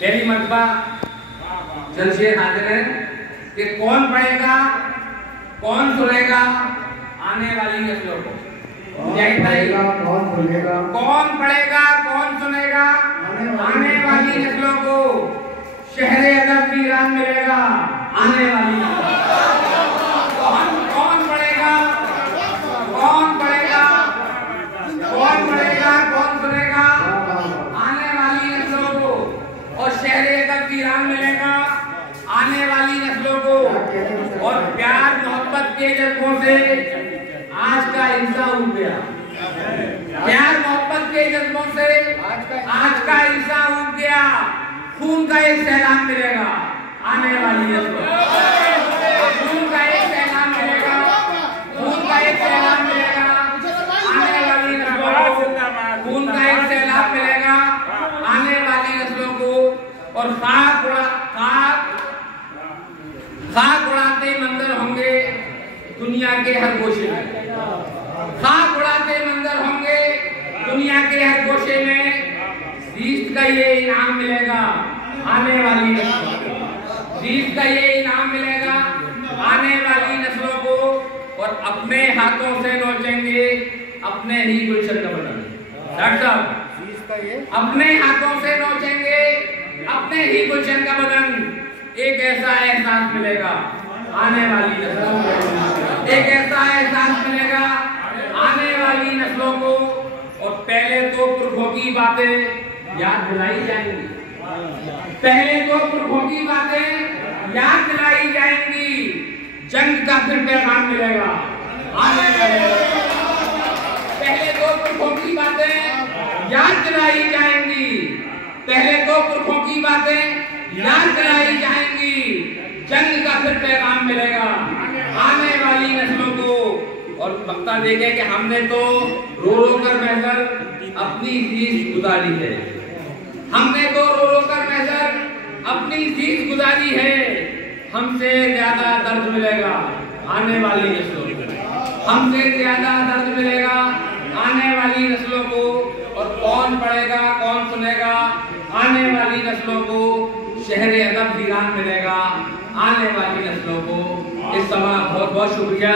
पहली मर्तबा जलशेर हाजिर है कि कौन पढ़ेगा, कौन सुनेगा आने वाली नस्लों को। कौन पढ़ेगा, कौन सुनेगा, कौन पढ़ेगा, कौन सुनेगा आने वाली नस्लों को। शहरे अदब वीरान मिलेगा आने वाली कौन पढ़ेगा, कौन पढ़ेगा, कौन पढ़ेगा, कौन सुनेगा आने वाली नस्लों को। और शहरे अदब वीरान मिलेगा आने वाली नस्लों को। और प्यार मोहब्बत के जज्बों से आज का इंसान उठ गया। प्यार मोहब्बत के जज्बों से आज का इंसान उठ गया। खून का एक सैलाब मिलेगा आने वाली नस्लों को। खून का एक सैलाब मिलेगा, खून का एक सैलाब मिलेगा आने वाली नस्लों को। खून का एक सैलाब मिलेगा आने वाली नस्लों को। और खाक उड़ाते मंजर होंगे दुनिया के हर गोशे में। खाक उड़ाते मंजर होंगे दुनिया के हर गोशे में। जीत का ये इनाम मिलेगा आने वाली नस्लों को। जीत का ये इनाम मिलेगा आने वाली नस्लों को। और अपने हाथों से नोचेंगे अपने ही गुलशन का बदन। डॉक्टर साहब, अपने हाथों से नोचेंगे अपने ही गुलशन का बदन। एक ऐसा एहसास मिलेगा आने वाली नस्लों को। एक ऐसा एहसास मिलेगा आने वाली नस्लों को। और पहले तो पुरखों की बातें याद दिलाई जाएंगी, पहले तो पुरखों की बातें याद दिलाई जाएंगी। जंग का फिर पैगाम मिलेगा आने वाले। पहले तो पुरखों की बातें याद दिलाई जाएंगी, पहले तो पुरखों की बातें याद दिलाई जाएंगी। जंग का फिर पैगाम मिलेगा आने वाली नस्लों को। और वक्ता देखे कि हमने तो रो रो कर महजर अपनी जीत गुजारी है। हमने तो रो रो कर महजर अपनी जीत गुजारी है। हमसे ज्यादा दर्द मिलेगा आने वाली नस्लों को। हमसे ज्यादा दर्द मिलेगा आने वाली नस्लों को। और कौन पढ़ेगा, कौन सुनेगा आने वाली नस्लों को। शहरे अदब वीरान मिलेगा आने वाली नस्लों को। इस समय बहुत बहुत शुक्रिया।